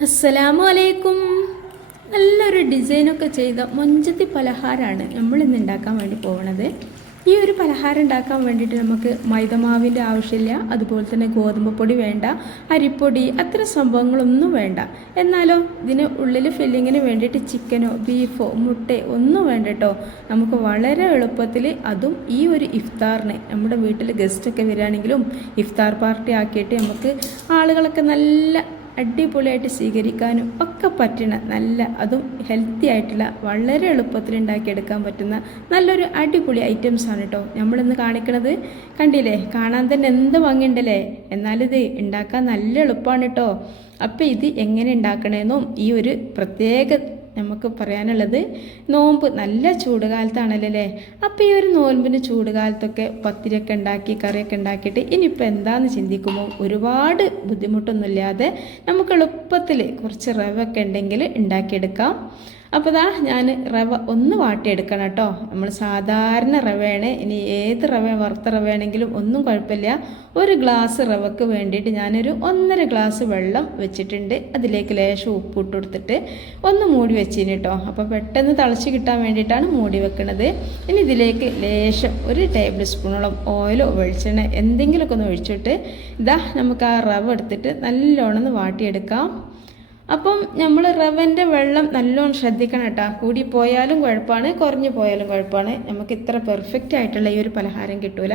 അസ്സലാമു അലൈക്കും നല്ലൊരു ഡിസൈനൊക്കെ ചെയ്ത മൊഞ്ചത്തി പലഹാരമാണ് നമ്മൾ ഇന്ന് ഉണ്ടാക്കാൻ വേണ്ടി പോകുന്നത് ഈ ഒരു പലഹാരം ഉണ്ടാക്കാൻ വേണ്ടിയിട്ട് നമുക്ക് മൈദമാവിന്റെ ആവശ്യമില്ല അതുപോലെ തന്നെ ഗോതമ്പ് പൊടി വേണ്ട അരിപ്പൊടി അത്തരം സംഭവങ്ങളൊന്നും വേണ്ട. എന്നാലോ ഇതിന് ഉള്ളിൽ ഫില്ലിങ്ങിന് വേണ്ടിയിട്ട് ചിക്കനോ ബീഫോ മുട്ടയോ ഒന്നും വേണ്ട കേട്ടോ നമുക്ക് വളരെ എളുപ്പത്തിൽ അതും ഈ ഒരു ഇഫ്താറിന് നമ്മുടെ വീട്ടിൽ ഗസ്റ്റൊക്കെ വരികയാണെങ്കിലും ഇഫ്താർ പാർട്ടി ആക്കിയിട്ട് നമുക്ക് ആളുകളൊക്കെ നല്ല അടിപൊളിയായിട്ട് സ്വീകരിക്കാനും ഒക്കെ പറ്റണ നല്ല അതും ഹെൽത്തി ആയിട്ടുള്ള വളരെ എളുപ്പത്തിൽ ഉണ്ടാക്കിയെടുക്കാൻ പറ്റുന്ന നല്ലൊരു അടിപൊളി ഐറ്റംസ് ആണ് കേട്ടോ നമ്മളിന്ന് കാണിക്കണത് കണ്ടില്ലേ? കാണാൻ തന്നെ എന്ത് ഭംഗിയുണ്ടല്ലേ? എന്നാലിത് ഉണ്ടാക്കാൻ നല്ല എളുപ്പമാണ് കേട്ടോ അപ്പോൾ ഇത് എങ്ങനെ ഉണ്ടാക്കണമെന്നും ഈ ഒരു പ്രത്യേക നമുക്ക് പറയാനുള്ളത് നോമ്പ് നല്ല ചൂടുകാലത്താണല്ലോ അല്ലേ? അപ്പോൾ ഈ ഒരു നോൻപിന് ചൂടുകാലത്തൊക്കെ പത്തിരിയൊക്കെ ഉണ്ടാക്കി കറിയൊക്കെ ഉണ്ടാക്കിയിട്ട് ഇനിയിപ്പോൾ എന്താണെന്ന് ചിന്തിക്കുമ്പോൾ ഒരുപാട് ബുദ്ധിമുട്ടൊന്നുമില്ലാതെ നമുക്ക് എളുപ്പത്തിൽ കുറച്ച് റവൊക്കെ ഉണ്ടെങ്കിൽ ഉണ്ടാക്കിയെടുക്കാം. അപ്പോൾ ദാ ഞാൻ റവ ഒന്ന് വാട്ടിയെടുക്കണം കേട്ടോ. നമ്മൾ സാധാരണ റവയാണ്. ഇനി ഏത് റവ വറുത്ത റവയാണെങ്കിലും ഒന്നും കുഴപ്പമില്ല. ഒരു ഗ്ലാസ് റവക്ക് വേണ്ടിയിട്ട് ഞാനൊരു ഒന്നര ഗ്ലാസ് വെള്ളം വെച്ചിട്ടുണ്ട്. അതിലേക്ക് ലേശം ഉപ്പ് ഇട്ട് കൊടുത്തിട്ട് ഒന്ന് മൂടി വെച്ചിന് കേട്ടോ. അപ്പോൾ പെട്ടെന്ന് തിളച്ച് കിട്ടാൻ വേണ്ടിയിട്ടാണ് മൂടി വെക്കുന്നത് ഇനി ഇതിലേക്ക് ലേശം ഒരു ടേബിൾ സ്പൂണോളം ഓയിലോ വെളിച്ചെണ്ണ എന്തെങ്കിലുമൊക്കെ ഒന്ന് ഒഴിച്ചിട്ട് ഇതാ നമുക്ക് ആ റവ എടുത്തിട്ട് നല്ലോണം വാട്ടിയെടുക്കാം. അപ്പം നമ്മൾ റവന്റെ വെള്ളം നല്ലോണം ശ്രദ്ധിക്കണം കേട്ടോ. കൂടി പോയാലും കുഴപ്പമാണ് കുറഞ്ഞു പോയാലും കുഴപ്പമാണ് നമുക്ക് ഇത്ര പെർഫെക്റ്റ് ആയിട്ടുള്ള ഈ ഒരു പലഹാരം കിട്ടൂല.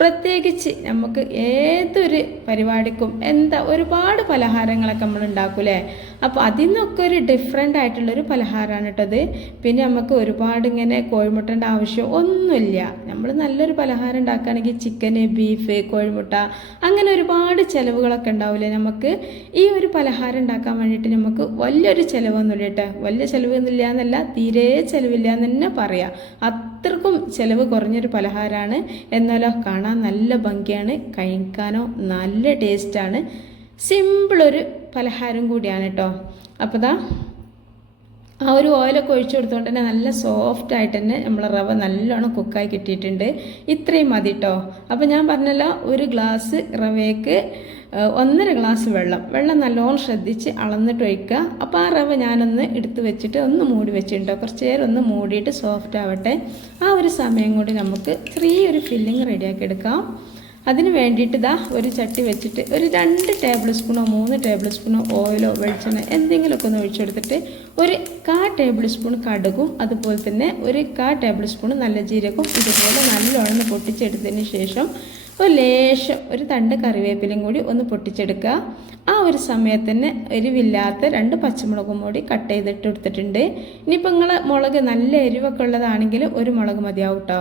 പ്രത്യേകിച്ച് നമുക്ക് ഏതൊരു പരിപാടിക്കും എന്താ ഒരുപാട് പലഹാരങ്ങളൊക്കെ നമ്മൾ ഉണ്ടാക്കൂലേ? അപ്പോൾ അതിൽ നിന്നൊക്കെ ഒരു ഡിഫറെന്റ് ആയിട്ടുള്ളൊരു പലഹാരമാണ് കേട്ടത്. പിന്നെ നമുക്ക് ഒരുപാട് ഇങ്ങനെ കോഴിമുട്ടേന്റെ ആവശ്യം ഒന്നുമില്ല. നമ്മൾ നല്ലൊരു പലഹാരം ഉണ്ടാക്കുകയാണെങ്കിൽ ചിക്കന് ബീഫ് കോഴിമുട്ട അങ്ങനെ ഒരുപാട് ചിലവുകളൊക്കെ ഉണ്ടാവില്ലേ നമുക്ക്? ഈ ഒരു പലഹാരം ഉണ്ടാക്കാൻ വേണ്ടിയിട്ട് നമുക്ക് വലിയൊരു ചിലവൊന്നുമില്ല കേട്ടോ. വലിയ ചിലവൊന്നുമില്ല എന്നല്ല തീരെ ചിലവില്ല എന്ന് തന്നെ പറയാം. അത്രക്കും ചിലവ് കുറഞ്ഞൊരു പലഹാരമാണ് എന്നാലോ കാണാൻ നല്ല ഭംഗിയാണ് കഴിക്കാനോ നല്ല ടേസ്റ്റാണ്. സിമ്പിളൊരു പലഹാരം കൂടിയാണ് കേട്ടോ. അപ്പോൾ ദാ ആ ഒരു ഓയിലൊക്കെ ഒഴിച്ചു കൊടുത്തുകൊണ്ട് തന്നെ നല്ല സോഫ്റ്റ് ആയിട്ട് തന്നെ നമ്മൾ റവ നല്ലോണം കുക്കായി കിട്ടിയിട്ടുണ്ട്. ഇത്രയും മതി കേട്ടോ. അപ്പോൾ ഞാൻ പറഞ്ഞല്ലോ ഒരു ഗ്ലാസ് റവയ്ക്ക് ഒന്നര ഗ്ലാസ് വെള്ളം. വെള്ളം നല്ലോണം ശ്രദ്ധിച്ച് അളന്നിട്ട് ഒഴിക്കുക. അപ്പോൾ ആ റവ ഞാനൊന്ന് എടുത്ത് വെച്ചിട്ട് ഒന്ന് മൂടി വെച്ചിട്ടുണ്ടോ. കുറച്ച് നേരം ഒന്ന് മൂടിയിട്ട് സോഫ്റ്റ് ആവട്ടെ. ആ ഒരു സമയം കൂടി നമുക്ക് ചെറിയൊരു ഫില്ലിങ് റെഡിയാക്കി എടുക്കാം. അതിന് വേണ്ടിയിട്ട് ഇതാ ഒരു ചട്ടി വെച്ചിട്ട് ഒരു രണ്ട് ടേബിൾ സ്പൂണോ മൂന്ന് ടേബിൾ സ്പൂണോ ഓയിലോ വെളിച്ചെണ്ണ എന്തെങ്കിലുമൊക്കെ ഒന്ന് ഒഴിച്ചെടുത്തിട്ട് ഒരു കാ ടേബിൾ സ്പൂൺ കടുകും അതുപോലെ തന്നെ ഒരു കാ ടേബിൾ സ്പൂൺ നല്ല ജീരകവും ഇതുപോലെ നല്ലോണം പൊട്ടിച്ചെടുത്തതിന് ശേഷം ഒരു ലേശം ഒരു തണ്ട് കറിവേപ്പിലയും കൂടി ഒന്ന് പൊട്ടിച്ചെടുക്കുക. ആ ഒരു സമയത്ത് തന്നെ എരിവില്ലാത്ത രണ്ട് പച്ചമുളകും കൂടി കട്ട് ചെയ്തിട്ട് എടുത്തിട്ടുണ്ട് ഇനിയിപ്പോൾ നിങ്ങൾ മുളക് നല്ല എരിവൊക്കെ ഉള്ളതാണെങ്കിൽ ഒരു മുളക് മതിയാവും കേട്ടോ.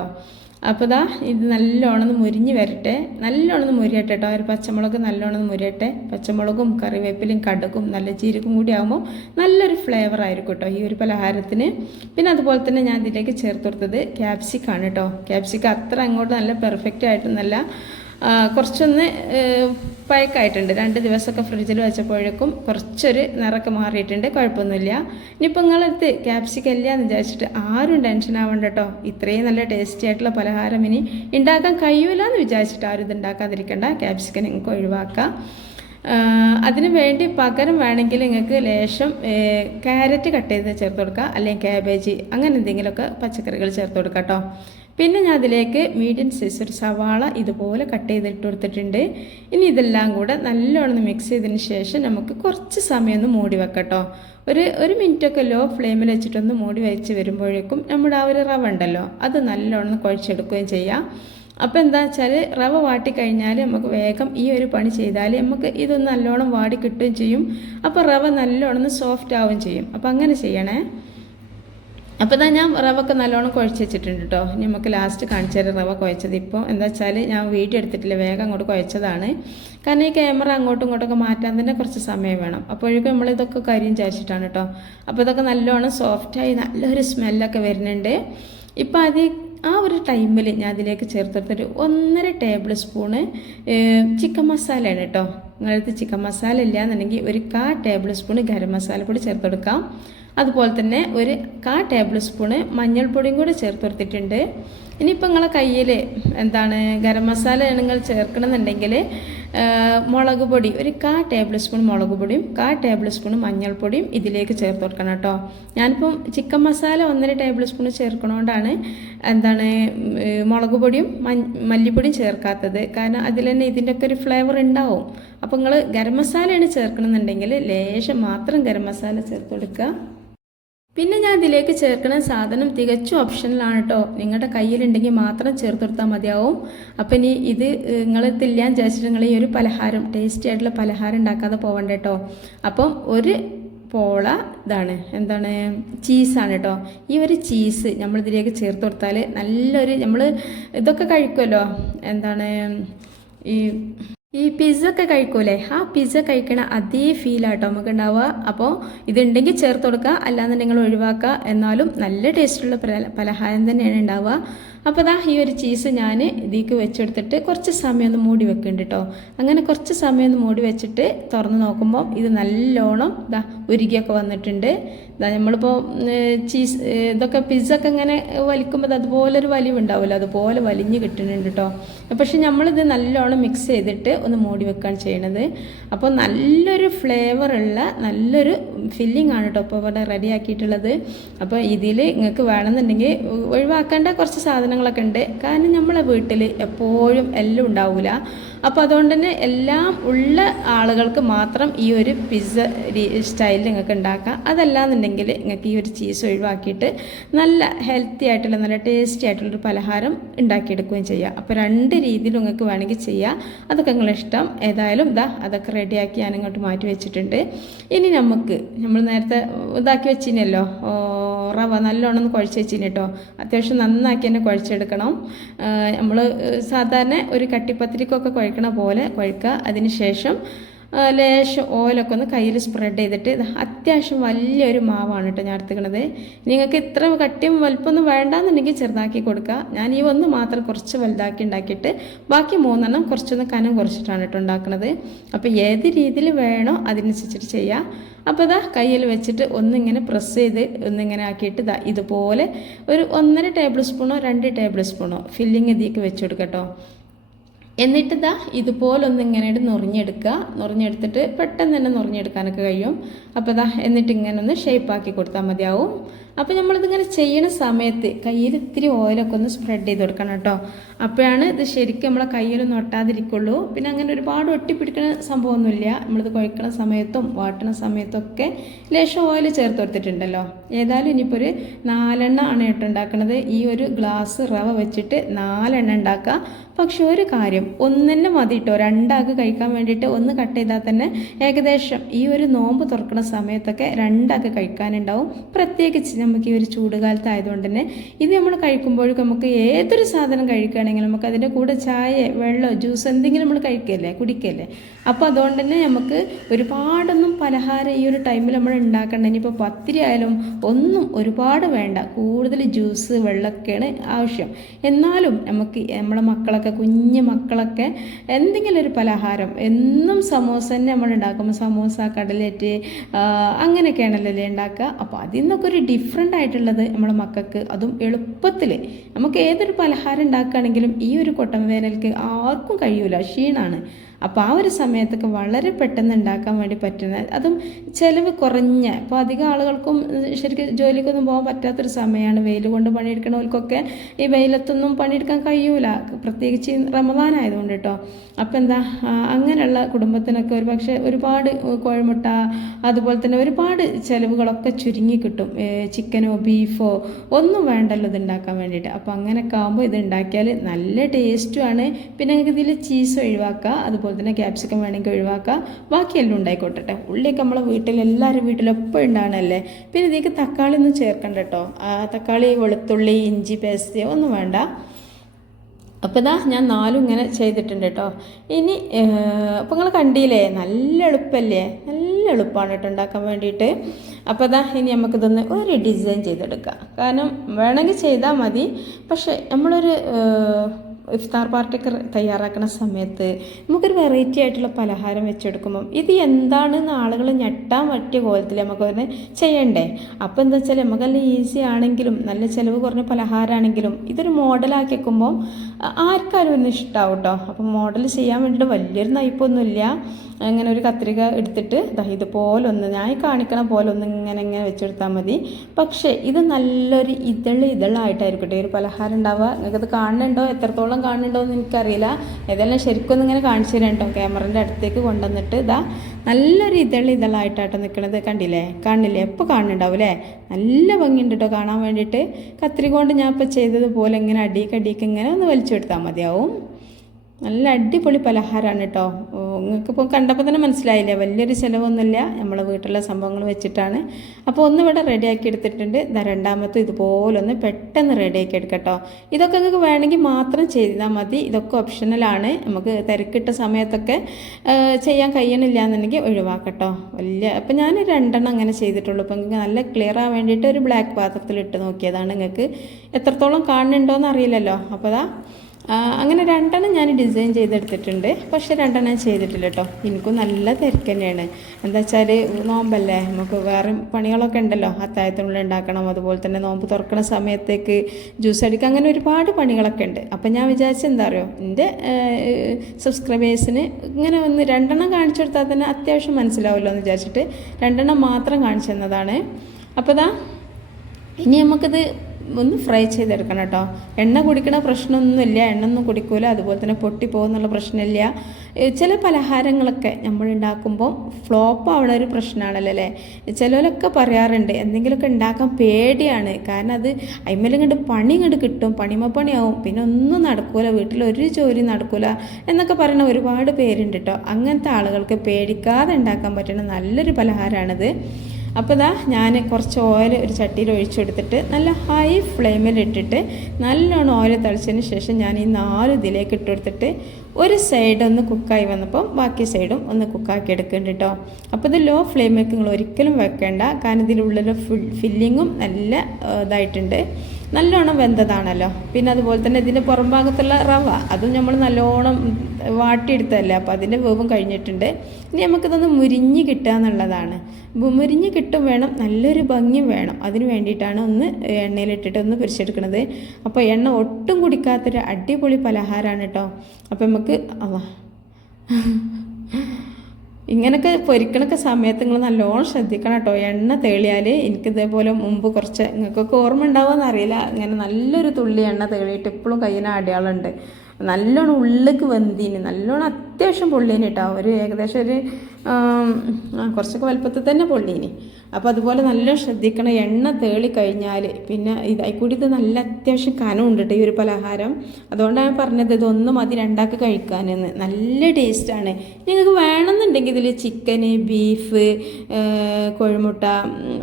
അപ്പോൾ ദാ ഇത് നല്ലോണം മുരിഞ്ഞ് വരട്ടെ. നല്ലോണം മുരിയട്ടെ കേട്ടോ ഒരു പച്ചമുളക് നല്ലോണം മുരിയട്ടെ. പച്ചമുളകും കറിവേപ്പിലും കടുകും നല്ല ജീരകം കൂടി ആകുമ്പോൾ നല്ലൊരു ഫ്ലേവർ ആയിരിക്കും കേട്ടോ ഈ ഒരു പലഹാരത്തിന്. പിന്നെ അതുപോലെ തന്നെ ഞാൻ ഇതിലേക്ക് ചേർത്ത് കൊടുത്തത് ക്യാപ്സിക്കാണ് കേട്ടോ ക്യാപ്സിക്ക അത്ര അങ്ങോട്ട് നല്ല പെർഫെക്റ്റ് ആയിട്ട് നല്ല കുറച്ചൊന്ന് പഴക്കമായിട്ടുണ്ട് രണ്ട് ദിവസമൊക്കെ ഫ്രിഡ്ജിൽ വെച്ചപ്പോഴേക്കും കുറച്ചൊരു നിറമൊക്കെ മാറിയിട്ടുണ്ട്. കുഴപ്പമൊന്നുമില്ല. ഇനിയിപ്പോൾ നിങ്ങളടുത്ത് ക്യാപ്സിക്കം ഇല്ല എന്ന് വിചാരിച്ചിട്ട് ആരും ടെൻഷൻ ആവണ്ട കേട്ടോ ഇത്രയും നല്ല ടേസ്റ്റി ആയിട്ടുള്ള പലഹാരം ഇനി ഉണ്ടാക്കാൻ കഴിയൂല എന്ന് വിചാരിച്ചിട്ട് ആരും ഇത് ഉണ്ടാക്കാതിരിക്കണ്ട. ക്യാപ്സിക്കം നിങ്ങൾക്ക് ഒഴിവാക്കാം. അതിന് വേണ്ടി പകരം വേണമെങ്കിൽ നിങ്ങൾക്ക് ലേശം ക്യാരറ്റ് കട്ട് ചെയ്ത് ചേർത്ത് കൊടുക്കുക അല്ലെങ്കിൽ ക്യാബേജ് അങ്ങനെ എന്തെങ്കിലുമൊക്കെ പച്ചക്കറികൾ ചേർത്ത് കൊടുക്കാം കേട്ടോ പിന്നെ ഞാൻ അതിലേക്ക് മീഡിയം സൈസ് ഒരു സവാള ഇതുപോലെ കട്ട് ചെയ്തിട്ട് കൊടുത്തിട്ടുണ്ട്. ഇനി ഇതെല്ലാം കൂടെ നല്ലോണം മിക്സ് ചെയ്തതിന് ശേഷം നമുക്ക് കുറച്ച് സമയം ഒന്ന് മൂടി വെക്കട്ടോ. ഒരു ഒരു മിനിറ്റൊക്കെ ലോ ഫ്ലെയിമിൽ വെച്ചിട്ടൊന്ന് മൂടി വെച്ച് വരുമ്പോഴേക്കും നമ്മുടെ ആ ഒരു റവ ഉണ്ടല്ലോ അത് നല്ലോണം കുഴച്ചെടുക്കുകയും ചെയ്യാം. അപ്പോൾ എന്താ വെച്ചാൽ റവ വാട്ടിക്കഴിഞ്ഞാൽ നമുക്ക് വേഗം ഈ ഒരു പണി ചെയ്താൽ നമുക്ക് ഇതൊന്ന് നല്ലോണം വാടി കിട്ടുകയും ചെയ്യും. അപ്പോൾ റവ നല്ലോണം സോഫ്റ്റ് ആവുകയും ചെയ്യും. അപ്പോൾ അങ്ങനെ ചെയ്യണേ. അപ്പോൾ ഇതാ ഞാൻ റവൊക്കെ നല്ലോണം കുഴച്ച് വെച്ചിട്ടുണ്ട് കേട്ടോ നമുക്ക് ലാസ്റ്റ് കാണിച്ചു തരാം റവ കുഴച്ചത്. ഇപ്പോൾ എന്താ വെച്ചാൽ ഞാൻ വീട്ടിൽ എടുത്തിട്ടില്ല വേഗം അങ്ങോട്ട് കുഴച്ചതാണ്. കാരണം ഈ ക്യാമറ അങ്ങോട്ടും ഇങ്ങോട്ടൊക്കെ മാറ്റാൻ തന്നെ കുറച്ച് സമയം വേണം. അപ്പോഴേക്കും നമ്മൾ ഇതൊക്കെ കരിയും ചാച്ചിട്ടാണ് കേട്ടോ അപ്പോൾ ഇതൊക്കെ നല്ലോണം സോഫ്റ്റായി നല്ലൊരു സ്മെല്ലൊക്കെ വരുന്നുണ്ട്. ഇപ്പോൾ അത് ആ ഒരു ടൈമിൽ ഞാൻ അതിലേക്ക് ചേർത്തെടുത്തിട്ട് ഒന്നര ടേബിൾ സ്പൂണ് ചിക്കൻ മസാലയാണ് കേട്ടോ നിങ്ങളടുത്ത് ചിക്കൻ മസാല ഇല്ല എന്നുണ്ടെങ്കിൽ ഒരു കാ ടേബിൾ സ്പൂൺ ഗരം മസാല പൊടി ചേർത്തെടുക്കാം. അതുപോലെ തന്നെ ഒരു കാ ടേബിൾ സ്പൂണ് മഞ്ഞൾപ്പൊടിയും കൂടെ ചേർത്ത് കൊടുത്തിട്ടുണ്ട്. ഇനിയിപ്പോൾ നിങ്ങളെ കയ്യിൽ എന്താണ് ഗരം മസാല നിങ്ങൾ ചേർക്കണമെന്നുണ്ടെങ്കിൽ മുളക് പൊടി ഒരു കാ ടേബിൾ സ്പൂൺ മുളക് പൊടിയും കാ ടേബിൾ സ്പൂൺ മഞ്ഞൾപ്പൊടിയും ഇതിലേക്ക് ചേർത്ത് കൊടുക്കണം കേട്ടോ. ഞാനിപ്പം ചിക്കൻ മസാല ഒന്നര ടേബിൾ സ്പൂൺ ചേർക്കണോണ്ടാണ് എന്താണ് മുളക് പൊടിയും മല്ലിപ്പൊടിയും ചേർക്കാത്തത്. കാരണം അതിൽ തന്നെ ഇതിന്റെയൊക്കെ ഒരു ഫ്ലേവർ ഉണ്ടാവും. അപ്പോൾ നിങ്ങൾ ഗരം മസാലയാണ് ചേർക്കണമെന്നുണ്ടെങ്കിൽ ലേശം മാത്രം ഗരം മസാല ചേർത്ത് കൊടുക്കുക. പിന്നെ ഞാൻ ഇതിലേക്ക് ചേർക്കുന്ന സാധനം തികച്ചും ഓപ്ഷനിലാണ് കേട്ടോ നിങ്ങളുടെ കയ്യിലുണ്ടെങ്കിൽ മാത്രം ചേർത്ത് കൊടുത്താൽ മതിയാവും. അപ്പം ഇനി ഇത് നിങ്ങൾ തില്ലാൻ വിചാരിച്ചിട്ട് നിങ്ങൾ ഈ ഒരു പലഹാരം ടേസ്റ്റി ആയിട്ടുള്ള പലഹാരം ഉണ്ടാക്കാതെ പോകണ്ട കേട്ടോ അപ്പം ഒരു പോള ഇതാണ്. എന്താണ്? ചീസാണ് കേട്ടോ ഈ ഒരു ചീസ് നമ്മളിതിലേക്ക് ചേർത്ത് കൊടുത്താൽ നല്ലൊരു നമ്മൾ ഇതൊക്കെ കഴിക്കുമല്ലോ എന്താണ്? ഈ ഈ പിസ്സ ഒക്കെ കഴിക്കൂലേ? ആ പിസ്സ കഴിക്കണ അതേ ഫീലാട്ടോ നമുക്ക് ഉണ്ടാവുക അപ്പോൾ ഇതുണ്ടെങ്കിൽ ചേർത്ത് കൊടുക്കുക. അല്ലാന്നുണ്ടെങ്കിൽ ഒഴിവാക്കുക. എന്നാലും നല്ല ടേസ്റ്റുള്ള പലഹാരം തന്നെയാണ് ഉണ്ടാവുക. അപ്പോൾ ദാ ഈ ഒരു ചീസ് ഞാൻ ഇതിലേക്ക് വെച്ചെടുത്തിട്ട് കുറച്ച് സമയം ഒന്ന് മൂടി വെക്കുന്നുണ്ട് കേട്ടോ അങ്ങനെ കുറച്ച് സമയം ഒന്ന് മൂടി വെച്ചിട്ട് തുറന്ന് നോക്കുമ്പോൾ ഇത് നല്ലോണം ഇതാ ഉരുകിയൊക്കെ വന്നിട്ടുണ്ട്. ഇതാ നമ്മളിപ്പോൾ ചീസ് ഇതൊക്കെ പിസ്സൊക്കെ ഇങ്ങനെ വലിക്കുമ്പോൾ അതുപോലെ ഒരു വലിവുണ്ടാവുമല്ലോ അതുപോലെ വലിഞ്ഞ് കിട്ടുന്നുണ്ട് കേട്ടോ പക്ഷെ നമ്മളിത് നല്ലോണം മിക്സ് ചെയ്തിട്ട് ഒന്ന് മൂടി വെക്കുകയാണ് ചെയ്യണത്. അപ്പോൾ നല്ലൊരു ഫ്ലേവറുള്ള നല്ലൊരു ഫില്ലിംഗ് ആണ് കേട്ടോ ഇപ്പോൾ ഇവിടെ റെഡി ആക്കിയിട്ടുള്ളത്. അപ്പോൾ ഇതിൽ നിങ്ങൾക്ക് വേണമെന്നുണ്ടെങ്കിൽ ഒഴിവാക്കേണ്ട കുറച്ച് സാധനങ്ങളൊക്കെ ഉണ്ട്. കാരണം നമ്മളെ വീട്ടിൽ എപ്പോഴും എല്ലാം ഉണ്ടാവില്ല അപ്പോൾ അതുകൊണ്ട് തന്നെ എല്ലാം ഉള്ള ആളുകൾക്ക് മാത്രം ഈ ഒരു പിസ്സ സ്റ്റൈലിൽ നിങ്ങൾക്ക് ഉണ്ടാക്കാം. അതല്ലാന്നുണ്ടെങ്കിൽ നിങ്ങൾക്ക് ഈ ഒരു ചീസ് ഒഴിവാക്കിയിട്ട് നല്ല ഹെൽത്തി ആയിട്ടുള്ള നല്ല ടേസ്റ്റി ആയിട്ടുള്ളൊരു പലഹാരം ഉണ്ടാക്കിയെടുക്കുകയും ചെയ്യാം. അപ്പോൾ രണ്ട് രീതിയിൽ നിങ്ങൾക്ക് വേണമെങ്കിൽ ചെയ്യാം. അതൊക്കെ നിങ്ങളിഷ്ടം ഏതായാലും ഇതാ അതൊക്കെ റെഡിയാക്കി ഞാൻ ഇങ്ങോട്ട് മാറ്റി വെച്ചിട്ടുണ്ട്. ഇനി നമുക്ക് നമ്മൾ നേരത്തെ ഇതാക്കി വെച്ചിനല്ലോ റവ നല്ലോണം ഒന്ന് കുഴച്ച് വെച്ചിന് കേട്ടോ അത്യാവശ്യം നന്നാക്കി തന്നെ കുഴച്ചെടുക്കണം. നമ്മൾ സാധാരണ ഒരു കട്ടിപ്പത്തിരിക്കൊക്കെ കുഴക്കണ പോലെ കുഴക്കുക അതിന് ശേഷം ലേശം ഓയിലൊക്കെ ഒന്ന് കയ്യിൽ സ്പ്രെഡ് ചെയ്തിട്ട് അത്യാവശ്യം വലിയൊരു മാവാണ് കേട്ടോ ഞാൻ എടുത്തുക്കണത് നിങ്ങൾക്ക് ഇത്ര കട്ടിയും വലുപ്പമൊന്നും വേണ്ടാന്നുണ്ടെങ്കിൽ ചെറുതാക്കി കൊടുക്കുക ഞാൻ ഈ ഒന്ന് മാത്രം കുറച്ച് വലുതാക്കി ഉണ്ടാക്കിയിട്ട് ബാക്കി മൂന്നെണ്ണം കുറച്ചൊന്ന് കനം കുറച്ചിട്ടാണ് കേട്ടോ ഉണ്ടാക്കുന്നത് അപ്പോൾ ഏത് രീതിയിൽ വേണോ അതിനനുസരിച്ചിട്ട് ചെയ്യുക അപ്പോൾ ഇതാ കയ്യിൽ വെച്ചിട്ട് ഒന്നിങ്ങനെ പ്രസ് ചെയ്ത് ഒന്നിങ്ങനെ ആക്കിയിട്ട് ഇതാ ഇതുപോലെ ഒരു ഒന്നര ടേബിൾ സ്പൂണോ രണ്ട് ടേബിൾ സ്പൂണോ ഫില്ലിങ് ഇതിലേക്ക് വെച്ച് കൊടുക്കട്ടോ എന്നിട്ട് ഇതാ ഇതുപോലെ ഒന്ന് ഇങ്ങനെ നുറിഞ്ഞെടുക്കുക നുറിഞ്ഞെടുത്തിട്ട് പെട്ടെന്ന് തന്നെ നുറിഞ്ഞെടുക്കാനൊക്കെ കഴിയും. അപ്പോൾ ഇതാ എന്നിട്ട് ഇങ്ങനെ ഒന്ന് ഷേപ്പാക്കി കൊടുത്താൽ മതിയാവും. അപ്പോൾ നമ്മളിതിങ്ങനെ ചെയ്യണ സമയത്ത് കയ്യിൽ ഇത്തിരി ഓയിലൊക്കെ ഒന്ന് സ്പ്രെഡ് ചെയ്ത് കൊടുക്കണം കേട്ടോ. അപ്പോഴാണ് ഇത് ശരിക്കും നമ്മളെ കയ്യിലൊന്നും ഒട്ടാതിരിക്കുള്ളൂ. പിന്നെ അങ്ങനെ ഒരുപാട് ഒട്ടിപ്പിടിക്കുന്ന സംഭവമൊന്നുമില്ല. നമ്മളിത് കുഴക്കണ സമയത്തും വാട്ടണ സമയത്തൊക്കെ ലേശം ഓയിൽ ചേർത്ത് കൊടുത്തിട്ടുണ്ടല്ലോ. ഏതായാലും ഇനിയിപ്പോൾ ഒരു നാലെണ്ണ ആണ് കേട്ടോ ഈ ഒരു ഗ്ലാസ് റവ വെച്ചിട്ട് നാലെണ്ണ ഉണ്ടാക്കുക. പക്ഷെ ഒരു കാര്യം ഒന്നെന്നെ മതി കേട്ടോ. രണ്ടാൾക്ക് കഴിക്കാൻ വേണ്ടിയിട്ട് ഒന്ന് കട്ട് ചെയ്താൽ തന്നെ ഏകദേശം ഈ ഒരു നോമ്പ് തുറക്കുന്ന സമയത്തൊക്കെ രണ്ടാൾക്ക് കഴിക്കാനുണ്ടാവും. പ്രത്യേകിച്ച് നമുക്ക് ഈ ഒരു ചൂടുകാലത്ത് ആയതുകൊണ്ട് തന്നെ ഇത് നമ്മൾ കഴിക്കുമ്പോഴേക്കും നമുക്ക് ഏതൊരു സാധനം കഴിക്കുകയാണെങ്കിലും നമുക്ക് അതിന്റെ കൂടെ ചായ വെള്ളമോ ജ്യൂസ് എന്തെങ്കിലും നമ്മൾ കഴിക്കല്ലേ കുടിക്കല്ലേ? അപ്പോൾ അതുകൊണ്ട് തന്നെ നമുക്ക് ഒരുപാടൊന്നും പലഹാരം ഈ ഒരു ടൈമിൽ നമ്മൾ ഉണ്ടാക്കേണ്ട. ഇനിയിപ്പോൾ പത്തിരി ആയാലും ഒന്നും ഒരുപാട് വേണ്ട. കൂടുതൽ ജ്യൂസ് വെള്ളമൊക്കെയാണ് ആവശ്യം. എന്നാലും നമുക്ക് നമ്മുടെ മക്കളൊക്കെ കുഞ്ഞു മക്കളൊക്കെ എന്തെങ്കിലും ഒരു പലഹാരം എന്നും സമോസ തന്നെ നമ്മൾ ഉണ്ടാക്കുമ്പോൾ സമോസ കടലേറ്റ് അങ്ങനെയൊക്കെയാണല്ലോ അല്ലേ ഉണ്ടാക്കുക. അപ്പോൾ അതിൽ നിന്നൊക്കെ ഒരു ഡിഫറെന്റ് ആയിട്ടുള്ളത് നമ്മുടെ മക്കൾക്ക് അതും എളുപ്പത്തിൽ നമുക്ക് ഏതൊരു പലഹാരം ഉണ്ടാക്കുകയാണെങ്കിലും ഈ ഒരു കൊട്ടം വേനൽക്ക് ആർക്കും കഴിയൂല. ക്ഷീണാണ്. അപ്പോൾ ആ ഒരു സമയത്തൊക്കെ വളരെ പെട്ടെന്ന് ഉണ്ടാക്കാൻ വേണ്ടി പറ്റുന്ന അതും ചിലവ് കുറഞ്ഞ ഇപ്പോൾ അധികം ആളുകൾക്കും ശരിക്കും ജോലിക്കൊന്നും പോകാൻ പറ്റാത്തൊരു സമയമാണ് വെയിൽ കൊണ്ട് പണിയെടുക്കണവർക്കൊക്കെ ഈ വെയിലത്തൊന്നും പണിയെടുക്കാൻ കഴിയൂല. പ്രത്യേകിച്ച് റമദാൻ ആയതുകൊണ്ട് കേട്ടോ അപ്പോൾ എന്താ അങ്ങനെയുള്ള കുടുംബത്തിനൊക്കെ ഒരു പക്ഷേ ഒരുപാട് കോഴിമുട്ട അതുപോലെ തന്നെ ഒരുപാട് ചിലവുകളൊക്കെ ചുരുങ്ങി കിട്ടും. ചിക്കനോ ബീഫോ ഒന്നും വേണ്ടല്ലോ ഇത് ഉണ്ടാക്കാൻ വേണ്ടിയിട്ട്. അപ്പോൾ അങ്ങനെയൊക്കെ ആകുമ്പോൾ ഇത് ഉണ്ടാക്കിയാൽ നല്ല ടേസ്റ്റുമാണ് പിന്നെ നിങ്ങൾക്ക് ഇതിൽ ചീസ് ഒഴിവാക്കുക അതുപോലെ അതുപോലെ തന്നെ ക്യാപ്സിക്കം വേണമെങ്കിൽ ഒഴിവാക്കാം ബാക്കിയെല്ലാം ഉണ്ടായിക്കോട്ടെ ഉള്ളിയൊക്കെ നമ്മളെ വീട്ടിൽ എല്ലാവരും വീട്ടിലും എപ്പോഴും ഉണ്ടാകണല്ലേ പിന്നെ ഇതിലേക്ക് തക്കാളി ഒന്നും ചേർക്കണ്ട കേട്ടോ. തക്കാളി വെളുത്തുള്ളി ഇഞ്ചി പേസ്റ്റ് ഒന്നും വേണ്ട. അപ്പോൾ ഇതാ ഞാൻ നാലും ഇങ്ങനെ ചെയ്തിട്ടുണ്ട് കേട്ടോ. ഇനി അപ്പോൾ നിങ്ങൾ കണ്ടില്ലേ? നല്ല എളുപ്പമല്ലേ നല്ല എളുപ്പമാണ് കേട്ടോ ഉണ്ടാക്കാൻ വേണ്ടിയിട്ട്. അപ്പോൾ ഇതാ ഇനി നമുക്കിതൊന്ന് ഒരു ഡിസൈൻ ചെയ്തെടുക്കാം. കാരണം വേണമെങ്കിൽ ചെയ്താൽ മതി. പക്ഷേ നമ്മളൊരു ഇഫ്താർ പാർട്ടിക്ക് തയ്യാറാക്കുന്ന സമയത്ത് നമുക്കൊരു വെറൈറ്റി ആയിട്ടുള്ള പലഹാരം വെച്ചെടുക്കുമ്പം ഇത് എന്താണെന്ന് ആളുകൾ ഞെട്ടാൻ പറ്റിയ കോലത്തിൽ നമുക്കൊന്ന് ചെയ്യണ്ടേ? അപ്പോൾ എന്താ വെച്ചാൽ നമുക്ക് നല്ല ഈസി ആണെങ്കിലും നല്ല ചിലവ് കുറഞ്ഞ പലഹാരമാണെങ്കിലും ഇതൊരു മോഡലാക്കി വെക്കുമ്പോൾ ആർക്കാരും ഒന്ന് ഇഷ്ടമാവും കേട്ടോ അപ്പം മോഡൽ ചെയ്യാൻ വേണ്ടിയിട്ട് വലിയൊരു നയിപ്പൊന്നുമില്ല. അങ്ങനെ ഒരു കത്രിക എടുത്തിട്ട് ദാ ഇതുപോലെ ഒന്ന് ഞാൻ കാണിക്കണ പോലെ ഒന്ന് ഇങ്ങനെ ഇങ്ങനെ വെച്ചെടുത്താൽ മതി. പക്ഷേ ഇത് നല്ലൊരു ഇതൾ ഇതളായിട്ടായിരിക്കട്ടെ. ഒരു പലഹാരം ഉണ്ടാവുക. നിങ്ങൾക്കത് കാണുന്നുണ്ടോ? എത്രത്തോളം കാണുന്നുണ്ടോ എന്ന് എനിക്കറിയില്ല. ഏതെല്ലാം ശരിക്കും ഇങ്ങനെ കാണിച്ചു തരാം കേട്ടോ. ക്യാമറന്റെ അടുത്തേക്ക് കൊണ്ടുവന്നിട്ട് ഇതാ നല്ലൊരു ഇതൾ ഇതളായിട്ടാട്ടോ നിൽക്കണത് കണ്ടില്ലേ? കാണില്ലേ എപ്പോൾ കാണുന്നുണ്ടാവും അല്ലേ? നല്ല ഭംഗിയുണ്ട് കേട്ടോ കാണാൻ വേണ്ടിയിട്ട്. കത്രിക കൊണ്ട് ഞാൻ ഇപ്പോൾ ചെയ്തതുപോലെ ഇങ്ങനെ അടിയൊക്കെ ഇങ്ങനെ ഒന്ന് വലിച്ചെടുത്താൽ മതിയാവും. നല്ല അടിപൊളി പലഹാരമാണ് കേട്ടോ നിങ്ങൾക്കിപ്പോൾ കണ്ടപ്പോൾ തന്നെ മനസ്സിലായില്ലേ? വലിയൊരു ചിലവൊന്നുമില്ല. നമ്മളെ വീട്ടിലെ സംഭവങ്ങൾ വെച്ചിട്ടാണ്. അപ്പോൾ ഒന്ന് ഇവിടെ റെഡിയാക്കി എടുത്തിട്ടുണ്ട്. ഇതാ രണ്ടാമത്തെ ഇതുപോലെ ഒന്ന് പെട്ടെന്ന് റെഡിയാക്കി എടുക്കട്ടോ ഇതൊക്കെ നിങ്ങൾക്ക് വേണമെങ്കിൽ മാത്രം ചെയ്താൽ മതി. ഇതൊക്കെ ഓപ്ഷണലാണ് നമുക്ക് തിരക്കിട്ട സമയത്തൊക്കെ ചെയ്യാൻ കഴിയണില്ല എന്നുണ്ടെങ്കിൽ ഒഴിവാക്കട്ടോ വലിയ അപ്പം ഞാൻ രണ്ടെണ്ണം അങ്ങനെ ചെയ്തിട്ടുള്ളൂ. അപ്പം നിങ്ങൾക്ക് നല്ല ക്ലിയർ ആവാൻ വേണ്ടിയിട്ട് ഒരു ബ്ലാക്ക് പാത്രത്തിൽ ഇട്ട് നോക്കിയതാണ് നിങ്ങൾക്ക്. എത്രത്തോളം കാണുന്നുണ്ടോ എന്നറിയില്ലല്ലോ അപ്പോൾ അതാ അങ്ങനെ രണ്ടെണ്ണം ഞാൻ ഡിസൈൻ ചെയ്തെടുത്തിട്ടുണ്ട്. പക്ഷെ രണ്ടെണ്ണം ചെയ്തിട്ടില്ല കേട്ടോ. എനിക്കും നല്ല തിരക്ക് തന്നെയാണ്. എന്താ വെച്ചാൽ നോമ്പല്ലേ? നമുക്ക് വേറെ പണികളൊക്കെ ഉണ്ടല്ലോ. അത്തായത്തിനുള്ളിൽ ഉണ്ടാക്കണം അതുപോലെ തന്നെ നോമ്പ് തുറക്കുന്ന സമയത്തേക്ക് ജ്യൂസ് അടിക്കുക അങ്ങനെ ഒരുപാട് പണികളൊക്കെ ഉണ്ട്. അപ്പം ഞാൻ വിചാരിച്ചത് എന്താ അറിയോ? എന്റെ സബ്സ്ക്രൈബേഴ്സിന് ഇങ്ങനെ ഒന്ന് രണ്ടെണ്ണം കാണിച്ചു കൊടുത്താൽ തന്നെ അത്യാവശ്യം മനസ്സിലാവുമല്ലോ എന്ന് വിചാരിച്ചിട്ട് രണ്ടെണ്ണം മാത്രം കാണിച്ചു തന്നതാണ്. അപ്പോൾ ഇനി നമുക്കിത് ഒന്ന് ഫ്രൈ ചെയ്തെടുക്കണം കേട്ടോ. എണ്ണ കുടിക്കണ പ്രശ്നമൊന്നുമില്ല. എണ്ണ ഒന്നും കുടിക്കൂല. അതുപോലെ തന്നെ പൊട്ടിപ്പോകുന്നുള്ള പ്രശ്നമില്ല. ചില പലഹാരങ്ങളൊക്കെ നമ്മൾ ഉണ്ടാക്കുമ്പോൾ ഫ്ലോപ്പ് ആവണ ഒരു പ്രശ്നമാണല്ലോ അല്ലേ? ചിലരൊക്കെ പറയാറുണ്ട് എന്തെങ്കിലുമൊക്കെ ഉണ്ടാക്കാൻ പേടിയാണ്. കാരണം അത് അയിമലിങ്ങോട്ട് പണി ഇങ്ങോട്ട് കിട്ടും. പണിമപ്പണിയാവും പിന്നെ ഒന്നും നടക്കൂല. വീട്ടിൽ ഒരു ജോലി നടക്കൂല എന്നൊക്കെ പറയുന്ന ഒരുപാട് പേരുണ്ട് കേട്ടോ. അങ്ങനത്തെ ആളുകൾക്ക് പേടിക്കാതെ ഉണ്ടാക്കാൻ പറ്റുന്ന നല്ലൊരു പലഹാരമാണിത്. അപ്പോൾ ഇതാ ഞാൻ കുറച്ച് ഓയിൽ ഒരു ചട്ടിയിൽ ഒഴിച്ചെടുത്തിട്ട് നല്ല ഹൈ ഫ്ലെയിമിൽ ഇട്ടിട്ട് നല്ലോണം ഓയിൽ തളിച്ചതിന് ശേഷം ഞാൻ ഈ നാല് ഇതിലേക്ക് ഇട്ടെടുത്തിട്ട് ഒരു സൈഡ് ഒന്ന് കുക്കായി വന്നപ്പോൾ ബാക്കി സൈഡും ഒന്ന് കുക്കാക്കി എടുക്കുന്നുണ്ട് കേട്ടോ അപ്പോൾ ഇത് ലോ ഫ്ലെയിമിലേക്ക് നിങ്ങൾ ഒരിക്കലും വെക്കേണ്ട. കാരണം ഇതിലുള്ളിൽ ഫില്ലിങ്ങും നല്ല ഇതായിട്ടുണ്ട്. നല്ലോണം വെന്തതാണല്ലോ. പിന്നെ അതുപോലെ തന്നെ ഇതിന്റെ പുറം ഭാഗത്തുള്ള റവ അതും നമ്മൾ നല്ലോണം വാട്ടിയെടുത്തതല്ലേ? അപ്പോൾ അതിന്റെ വേവും കഴിഞ്ഞിട്ടുണ്ട്. ഇനി നമുക്കിതൊന്ന് മുരിഞ്ഞ് കിട്ടുക എന്നുള്ളതാണ്. മുരിഞ്ഞ് കിട്ടും വേണം നല്ലൊരു ഭംഗിയും വേണം. അതിന് വേണ്ടിയിട്ടാണ് ഒന്ന് എണ്ണയിലിട്ടിട്ട് ഒന്ന് പൊരിച്ചെടുക്കുന്നത്. അപ്പോൾ എണ്ണ ഒട്ടും കുടിക്കാത്തൊരു അടിപൊളി പലഹാരമാണ് കേട്ടോ അപ്പോൾ നമുക്ക് അവ ഇങ്ങനൊക്കെ പൊരിക്കണൊക്കെ സമയത്ത് നിങ്ങൾ നല്ലോണം ശ്രദ്ധിക്കണം കേട്ടോ. എണ്ണ തേളിയാൽ എനിക്ക് ഇതേപോലെ മുമ്പ് കുറച്ച് നിങ്ങൾക്കൊക്കെ ഓർമ്മ ഉണ്ടാവുമെന്ന് അറിയില്ല ഇങ്ങനെ നല്ലൊരു തുള്ളി എണ്ണ തേളിയിട്ട് ഇപ്പോഴും കയ്യിന് അടയാളുണ്ട് നല്ലോണം ഉള്ളിലേക്ക് വെന്തീന് നല്ലോണം അത്യാവശ്യം പൊള്ളീന് കേട്ടോ ഒരു ഏകദേശം ഒരു കുറച്ചൊക്കെ വലുപ്പത്തിൽ തന്നെ പൊള്ളീന്. അപ്പോൾ അതുപോലെ നല്ല ശ്രദ്ധിക്കണം എണ്ണ തേളി കഴിഞ്ഞാൽ പിന്നെ ഇതായി കൂടി ഇത് നല്ല അത്യാവശ്യം കനമുണ്ട് കേട്ടോ ഈ ഒരു പലഹാരം. അതുകൊണ്ടാണ് പറഞ്ഞത് ഇതൊന്നും മതി രണ്ടാക്കി കഴിക്കാനെന്ന്. നല്ല ടേസ്റ്റാണ്. നിങ്ങൾക്ക് വേണമെന്നുണ്ടെങ്കിൽ ഇതിൽ ചിക്കന് ബീഫ് കോഴിമുട്ട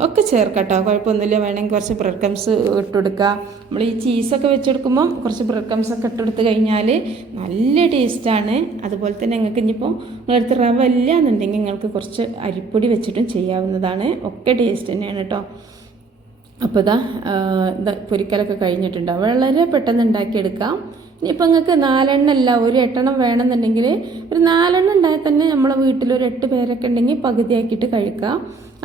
ഒക്കെ ചേർക്കട്ടോ. കുഴപ്പമൊന്നുമില്ല. വേണമെങ്കിൽ കുറച്ച് ബ്രെഡ് ക്രംസ് ഇട്ടുകൊടുക്കുക നമ്മൾ ഈ ചീസൊക്കെ വെച്ചെടുക്കുമ്പം കുറച്ച് ബ്രെഡ് ക്രംസ് ഒക്കെ ഇട്ടെടുത്ത് കഴിഞ്ഞാൽ നല്ല ടേസ്റ്റാണ്. അതുപോലെ തന്നെ നിങ്ങൾക്ക് ഇനിയിപ്പോൾ നിങ്ങളടുത്ത് റവ ഇല്ല എന്നുണ്ടെങ്കിൽ നിങ്ങൾക്ക് കുറച്ച് അരിപ്പൊടി വെച്ചിട്ടും ചെയ്യാവുന്നതാണ്. ഒക്കെ ടേസ്റ്റ് തന്നെയാണ് കേട്ടോ. അപ്പോൾ ഇതാ ഇത് പൊരിക്കലൊക്കെ കഴിഞ്ഞിട്ടുണ്ട്. വളരെ പെട്ടെന്ന് ഉണ്ടാക്കിയെടുക്കാം. ഇനിയിപ്പോൾ നിങ്ങൾക്ക് നാലെണ്ണം അല്ല ഒരു എട്ടെണ്ണം വേണമെന്നുണ്ടെങ്കിൽ ഒരു നാലെണ്ണം ഉണ്ടായാൽ തന്നെ നമ്മളെ വീട്ടിൽ ഒരു എട്ട് പേരൊക്കെ ഉണ്ടെങ്കിൽ പകുതിയാക്കിയിട്ട് കഴിക്കാം.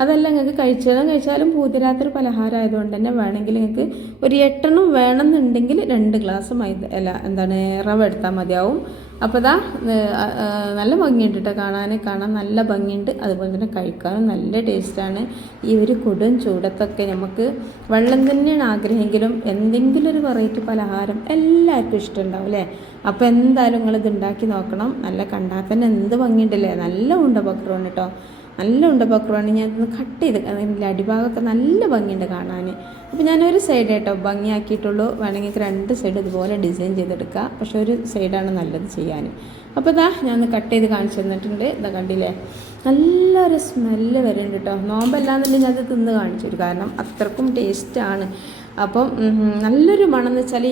അതല്ല നിങ്ങൾക്ക് കഴിച്ചതും കഴിച്ചാലും പൂതിരാത്രി പലഹാരം ആയതുകൊണ്ട് തന്നെ വേണമെങ്കിൽ നിങ്ങൾക്ക് ഒരു എട്ടെണ്ണം വേണമെന്നുണ്ടെങ്കിൽ രണ്ട് ഗ്ലാസ് മൈദ അല്ല എന്താണ് റവ എടുത്താൽ മതിയാവും. അപ്പോൾ ഇതാ നല്ല ഭംഗിയുണ്ട് കേട്ടോ കാണാൻ. കാണാൻ നല്ല ഭംഗിയുണ്ട്. അതുപോലെ തന്നെ കഴിക്കാനും നല്ല ടേസ്റ്റാണ്. ഈ ഒരു കൊടും ചൂടത്തൊക്കെ നമുക്ക് വെള്ളം തന്നെയാണ് ആഗ്രഹമെങ്കിലും എന്തെങ്കിലും ഒരു വെറൈറ്റി പലഹാരം എല്ലാവർക്കും ഇഷ്ടമുണ്ടാവും അല്ലേ? അപ്പോൾ എന്തായാലും നിങ്ങൾ ഇത് ഉണ്ടാക്കി നോക്കണം. നല്ല കണ്ടാൽ തന്നെ എന്ത് ഭംഗിയുണ്ടല്ലേ? നല്ല ഉണ്ട പക്രമാണ് കേട്ടോ. നല്ല ഉണ്ട പക്രമാണ് ഞാൻ കട്ട് ചെയ്ത് അതിന്റെ അടിഭാഗമൊക്കെ നല്ല ഭംഗിയുണ്ട് കാണാൻ അപ്പോൾ ഞാനൊരു സൈഡ് കേട്ടോ ഭംഗിയാക്കിയിട്ടുള്ളൂ. വേണമെങ്കിൽ രണ്ട് സൈഡ് ഇതുപോലെ ഡിസൈൻ ചെയ്തെടുക്കുക പക്ഷെ ഒരു സൈഡാണ് നല്ലത് ചെയ്യാൻ അപ്പോൾ ഇതാ ഞാൻ ഒന്ന് കട്ട് ചെയ്ത് കാണിച്ചു തന്നിട്ടുണ്ട്. ഇതാ കണ്ടില്ലേ? നല്ലൊരു സ്മെല്ല് വരുന്നുണ്ട് കേട്ടോ നോമ്പല്ലാന്നുണ്ടെങ്കിൽ അത് തിന്ന് കാണിച്ചു തരും. കാരണം അത്രക്കും ടേസ്റ്റാണ് അപ്പം നല്ലൊരു മണം എന്ന് വെച്ചാൽ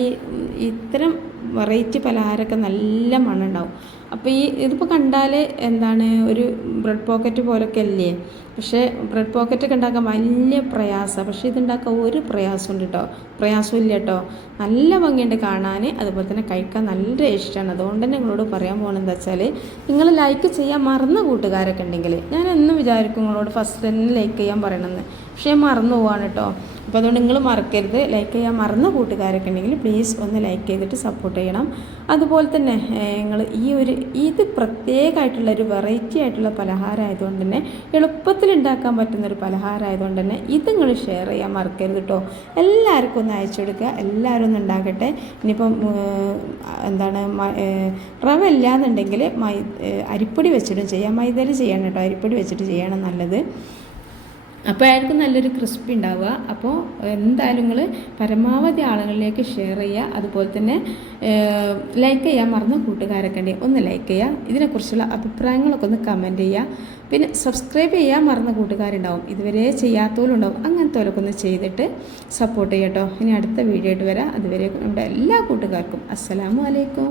ഇത്തരം വെറൈറ്റി പലഹാരമൊക്കെ നല്ല മണം ഉണ്ടാവും. അപ്പോൾ ഈ ഇതിപ്പോൾ കണ്ടാൽ എന്താണ് ഒരു ബ്രെഡ് പോക്കറ്റ് പോലൊക്കെ അല്ലേ? പക്ഷേ ബ്രെഡ് പോക്കറ്റൊക്കെ ഉണ്ടാക്കാൻ വലിയ പ്രയാസമാണ് പക്ഷേ ഇതുണ്ടാക്കാൻ ഒരു പ്രയാസമുണ്ട് കേട്ടോ പ്രയാസമില്ല കേട്ടോ നല്ല ഭംഗിയുണ്ട് കാണാൻ അതുപോലെ തന്നെ കഴിക്കാൻ നല്ല ഇഷ്ടമാണ് അതുകൊണ്ട് തന്നെ നിങ്ങളോട് പറയാൻ എന്താ വെച്ചാൽ നിങ്ങൾ ലൈക്ക് ചെയ്യാൻ മറന്ന കൂട്ടുകാരൊക്കെ ഉണ്ടെങ്കിൽ ഞാൻ എന്നും വിചാരിക്കും നിങ്ങളോട് ഫസ്റ്റ് തന്നെ ലൈക്ക് ചെയ്യാൻ പറയണമെന്ന് പക്ഷേ ഞാൻ മറന്നു പോവാണ് കേട്ടോ അപ്പോൾ അതുകൊണ്ട് നിങ്ങൾ മറക്കരുത്. ലൈക്ക് ചെയ്യാൻ മറന്ന കൂട്ടുകാരൊക്കെ ഉണ്ടെങ്കിൽ പ്ലീസ് ഒന്ന് ലൈക്ക് ചെയ്തിട്ട് സപ്പോർട്ട് ചെയ്യണം. അതുപോലെ തന്നെ നിങ്ങൾ ഈ ഒരു ഇത് പ്രത്യേകമായിട്ടുള്ള ഒരു വെറൈറ്റി ആയിട്ടുള്ള പലഹാരം ആയതുകൊണ്ട് തന്നെ എളുപ്പത്തിൽ ഉണ്ടാക്കാൻ പറ്റുന്ന ഒരു പലഹാരം ആയതുകൊണ്ട് തന്നെ ഇത് നിങ്ങൾ ഷെയർ ചെയ്യാൻ മറക്കരുത് കേട്ടോ എല്ലാവർക്കും ഒന്ന് അയച്ചു കൊടുക്കുക. എല്ലാവരും ഒന്ന് ഉണ്ടാക്കട്ടെ ഇനിയിപ്പം എന്താണ് റവ ഇല്ലാന്നുണ്ടെങ്കിൽ മൈ അരിപ്പൊടി വെച്ചിട്ടും ചെയ്യാം. മൈദയിൽ ചെയ്യണം കേട്ടോ അരിപ്പൊടി വെച്ചിട്ട് ചെയ്യണം നല്ലത്. അപ്പോൾ ആയിരിക്കും നല്ലൊരു ക്രിസ്പി ഉണ്ടാവുക അപ്പോൾ എന്തായാലും നിങ്ങൾ പരമാവധി ആളുകളിലേക്ക് ഷെയർ ചെയ്യുക അതുപോലെ തന്നെ ലൈക്ക് ചെയ്യാൻ മറന്ന കൂട്ടുകാരൊക്കെ ഉണ്ടെങ്കിൽ ഒന്ന് ലൈക്ക് ചെയ്യുക ഇതിനെക്കുറിച്ചുള്ള അഭിപ്രായങ്ങളൊക്കെ ഒന്ന് കമന്റ് ചെയ്യുക പിന്നെ സബ്സ്ക്രൈബ് ചെയ്യാൻ മറന്ന കൂട്ടുകാരുണ്ടാവും. ഇതുവരെ ചെയ്യാത്തവരുണ്ടാവും. അങ്ങനത്തെ ഒന്ന് ചെയ്തിട്ട് സപ്പോർട്ട് ചെയ്യട്ടോ. ഇനി അടുത്ത വീഡിയോ ആയിട്ട് വരാം. അതുവരെ നമ്മുടെ എല്ലാ കൂട്ടുകാർക്കും. അസ്സലാമു അലൈക്കും.